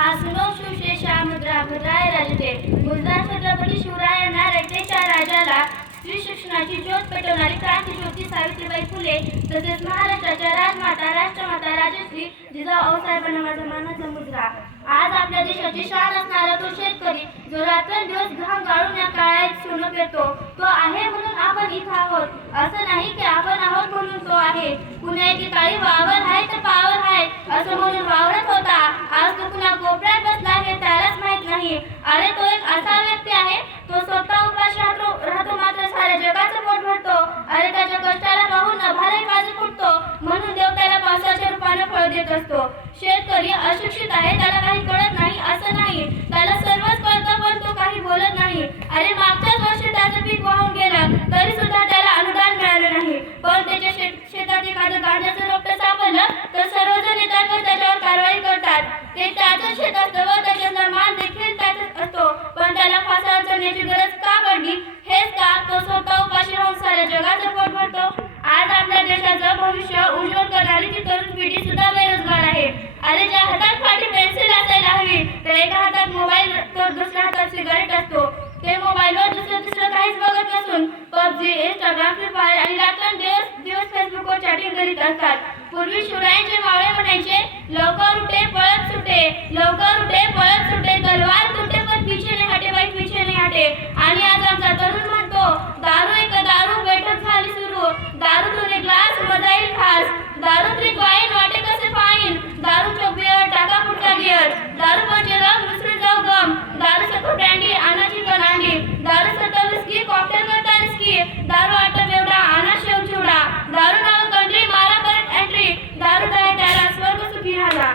सुनो सुशेषा मुद्रा भद्राय राजते मुद्रा छत्रपती शिवरायांना रयतेच्या राजाला स्त्री शिक्षणाची ज्योत पेटवणारी क्रांती ज्योती सावित्रीबाई फुले तसेच महाराष्ट्राच्या राजमाता राष्ट्रमाता राजश्री जिजाऊ साहेबांना माझा मानाचा मुद्रा. आज आपल्या देशाची शान असणारा तो शेतकरी जो रात्रंदिवस घाम गाळून या काळात सोनं पेरतो तो आहे म्हणून आपण इथं आहोत. असं नाही की आपण आहोत म्हणून तो आहे. कुण्या एकेकाळी वावर आहे तर पावर आहे असं म्हणून वावरत होता. आज तो कुणा कोपऱ्यात बसला हे त्यालाच माहित नाही. अरे तो एक असा व्यक्ती आहे तो स्वतः उपाशी राहतो मात्र साऱ्या जगाचं पोट भरतो. अरे त्याच्या कष्टाला पाहून नभालाही बाजू फुटतो म्हणून देव त्याला पावसाच्या रूपाने फळ देत असतो. शेतकरी अशिक्षित आहे त्याला काही कळत नाही असं नाही. त्याला सर्वच कळतं पण तो काही बोलत नाही. अरे मागच्याच वर्षी त्याचं पीक वाहून गेलं तरी सुद्धा त्याला अनुदान मिळालं नाही. पण त्याच्या शेतात एखादं गांजाचं रोपटं सापडलं तर सर्वजण येतात त्याच्यावर कारवाई करतात. ते त्याचं शेत असतं व त्याचा मान देखील त्याचाच असतो. पण त्याला फासावर चढण्याची गरज का पडली? हेच का तो स्वतः उपाशी राहून साऱ्या जगाचं पोट भरतो. आज आपल्या देशाचं भविष्य उज्ज्वल करणारी ती तरुण पिढी सुद्धा बेरोजगार आहे. अरे ज्या हातात फाटी पेन्सिल असायला हवी तर एका हातात मोबाईल तर दुसऱ्या हातात सिगारेट असतो. ते मोबाईलवर दुसरं काहीच बघत नसून पबजी इंस्टाग्राम फ्री फायर आणि रात्रंदिवस फेसबुकवर चॅटिंग करीत असतात. पूर्वी शिवरायांचे मावळे म्हणायचे लवकर उठे पळत सुटे लवकर उठे पळत सुटे तलवार तुटे पण पीछे नाही हटे बाई पीछे नाही हटे. आणि आज आमचा तरुण म्हणतो दारू बैठक झाली सुरू दारूतून एक ग्लास मजा येईल खास दारू ट्रिक वाईन वाटे कसे फाईन दारू चोपियर टाका पुढचा गिअर दारू पंचे रंग मिसळून जाऊ गम दारू सत्व ब्रँडी आणाची कणांडी दारू सत्व विस्की कॉकटेल करता रिस्की दारू आटम एवढा आणा शेव चिवडा दारू नाव कंट्री मारा करंट एंट्री दारू आहे त्याला स्वर्ग सुखी राहा.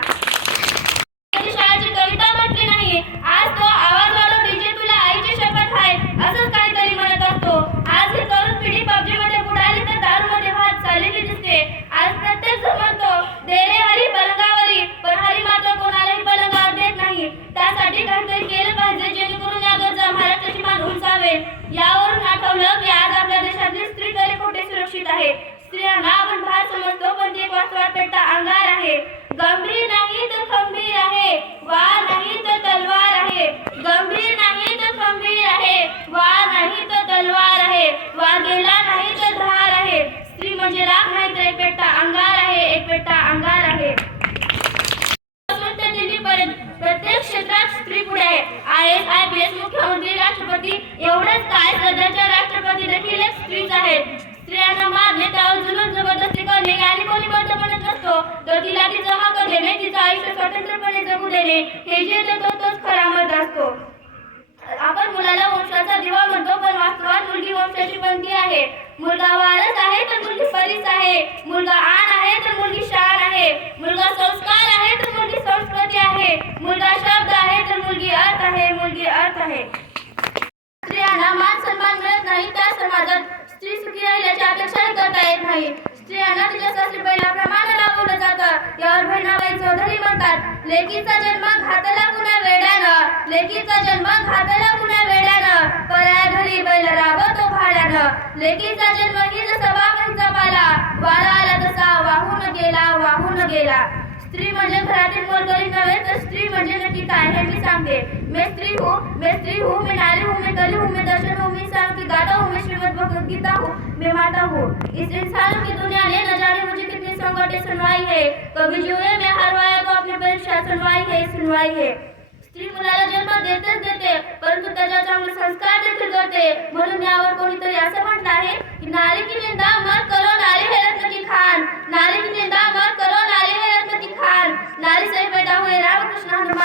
शाळेची कविता म्हटली नाही आज तो आवाज वाढव डीजे तुला आईची शपथ आहे असंच काहीतरी म्हणत असतो. आज ही तरुण पिढी पबजी मध्ये बुडाली तर दारू मध्ये भात चाललेली दिसते. आज प्रत्येक जण म्हणतो दे रे हरी पलंगावरी पण हरी मात्र कोणालाही पलंगावर देत नाही. त्यासाठी काहीतरी केलं पाहिजे जेणेकरून या गरजा महाराष्ट्राची मान उंचावे. यावरून आठवलं की आज आपल्या देशातली स्त्री तरी कुठे सुरक्षित आहे. स्त्रियांना आपण भार समजतो पण ती वास्तवात पेटता अंगार आहे. गंभीर नाही तर खंबीर आहे वार नाही तर तलवार आहे. गंभीर नाही तर खंबीर आहे वार नाही तर तलवार आहे. वार गेला नाही तर धार आहे. स्त्री म्हणजे राग नाही तर एक पेटता अंगार आहे एक पेटता अंगार आहे. दिल्लीपर्यंत प्रत्येक क्षेत्रात स्त्री पुढे आहे. IAS IPS मुख्यमंत्री राष्ट्रपती एवढंच काय सध्याच्या राष्ट्रपती देखील एक स्त्रीच आहेत. स्त्रियांना मारणे त्यावर जुलूम जबरदस्ती करणे आणि कोणी बंद म्हणत नसतो तर तिला तिचा हक्क देणे तिचं आयुष्य स्वतंत्रपणे जगू देणे हे जे देतो तोच खरा मर्द असतो. आपण मुलाला वंशाचा दिवा म्हणतो पण वास्तवात मुलगी वंशाची पंथी आहे. मुलगा वारस आहे तर मुलगी परीस आहे. मुलगा आण आहे तर मुलगी शान आहे. मुलगा संस्कार आहे तर मुलगी संस्कृती आहे. मुलगा शब्द आहे तर मुलगी अर्थ आहे मुलगी अर्थ आहे. स्त्रियांना मान सन्मान मिळत नाही त्या समाजात स्त्री सुखी राहिल्याची अपेक्षा करता येत नाही. स्त्रियांना तिच्या सासरीबाईप्रमाणे लावलं जातं. यावर बहिणाबाई चौधरी म्हणतात लेकीचा जन्म घातला कुणा वेड्यानं लेकीचा जन्म घातला कुणा वेड्यानं पराया घरी बैल राबतो भाड्यानं लेकीचा जन्म ही जसा बाबांचा पाला वारा आला तसा वाहून गेला. स्त्री म्हणजे घरातील मोलकरी नव्हे तर स्त्री म्हणजे नक्की काय हे मी सांगते. मैं स्त्री हूँ मैं नारी हूँ मैं कली हूँ मैं दर्शन हूँ मैं इंसान की गाथा हूँ मैं श्रीमद् भगवद गीता हूँ मैं माता हूँ. इस इंसानों की दुनिया ने न जाने मुझे कितनी संकटें सुनवाई है. कभी जुए में हरवाया तो अपनी परीक्षा सुनवाई है. स्त्री मुलाला जन्म देतेच देते परंतु त्याच्या चांगले संस्कार देखील करते. म्हणून यावर कोणीतरी असं म्हटलं आहे की नारी की निंदा मत करो नारी है रत्न की खान नारी की निंदा मत करो नारी है रत्न की खान. नारी से पैदा हुए रामकृष्ण हनुमान.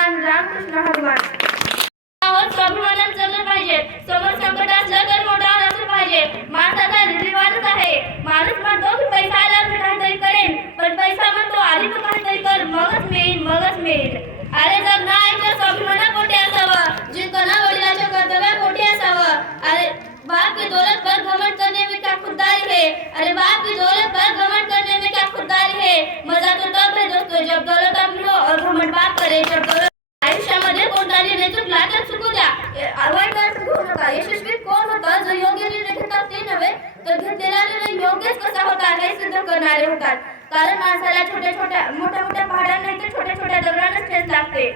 स्वाभिमानाने जगलं पाहिजे. समोर संकट असलं तर मोठा असलं पाहिजे. माणसाचा रिवाजच आहे. माणूस म्हणतो की पैसा आला मी काहीतरी करेन पण पैसा म्हणतो आधी तू काहीतरी कर मगच मिळेल. अरे जगणं ऐकलं स्वाभिमानापोटी असावं जिंकणं वडिलांच्या कर्तव्यापोटी असावं. अरे बाप की दौलत पर घमंड करने में क्या खुददारी है. अरे बाप की दौलत पर घमंड करने में क्या खुददारी है. मजा तो तब है दोस्तों जब दौलत अपनी हो और घमंड बाप करे. जब दौलत आयुष्यामध्ये कोणता निर्णय चुकला तर चुकू द्या अवैध घेऊ नका. यशस्वी कोण होतं जो योग्य निर्णय घेतात ते नव्हे तर घेतलेला निर्णय योग्यच कसा होता हे सिद्ध करणारे होतात. कारण माणसाला मोठ्या पहाडांना नाही तर छोट्या दगडांनाच ठेच लागते.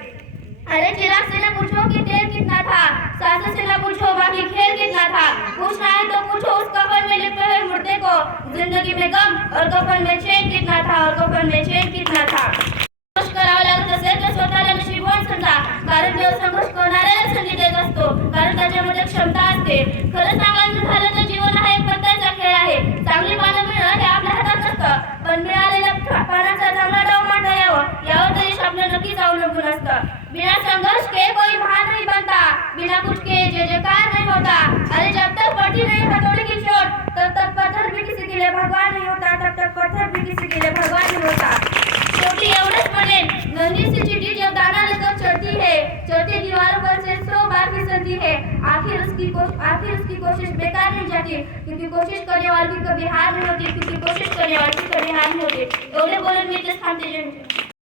अरे चिराग से न पूछो कि तेल कितना था, सासू से न पूछो बाकी खेल कितना था, पूछना है तो पूछो उस कफन में लिपटे हुए मुर्दे को, जिंदगी में गम और कफन में चैन कितना था, और कफन में चैन कितना था। संघर्ष करावा लागत असेल तर स्वतःला नशीबवान समजा, कारण देव संघर्ष करणाऱ्याला संधी देत असतो, कारण त्याच्यामध्ये क्षमता असते. खरं सांगायचं झालं तर जीवन हा एक पत्त्याचा खेळ आहे. चांगली पानं मिळणं हे आपल्या हातात नसतं, पण मिळालेल्या पानाचा चांगला डाव मांडता यावं यावर तरी आपलं नक्कीच अवलंबून असतं. बिना संघर्ष के कोई महान नहीं बनता, बिना कुछ के जय जयकार नहीं होता. अरे जब तक पड़ती नहीं हथौड़े की चोट तब तक पत्थर भी किसी के लिए भगवान नहीं होता, तब तक पत्थर भी किसी के लिए भगवान नहीं होता. छोटी एवढंच म्हणेन, नन्ही सी चींटी जब दाना लेकर चढ़ती है, चढ़ती दीवारों पर से 100 बार फिसलती है, आखिर उसकी कोशिश बेकार नहीं जाती, क्योंकि कोशिश करने वाले की कभी हार नहीं होती, क्योंकि कोशिश करने वाले की कभी हार नहीं होती. एवढे बोलून मी इथेच थांबते.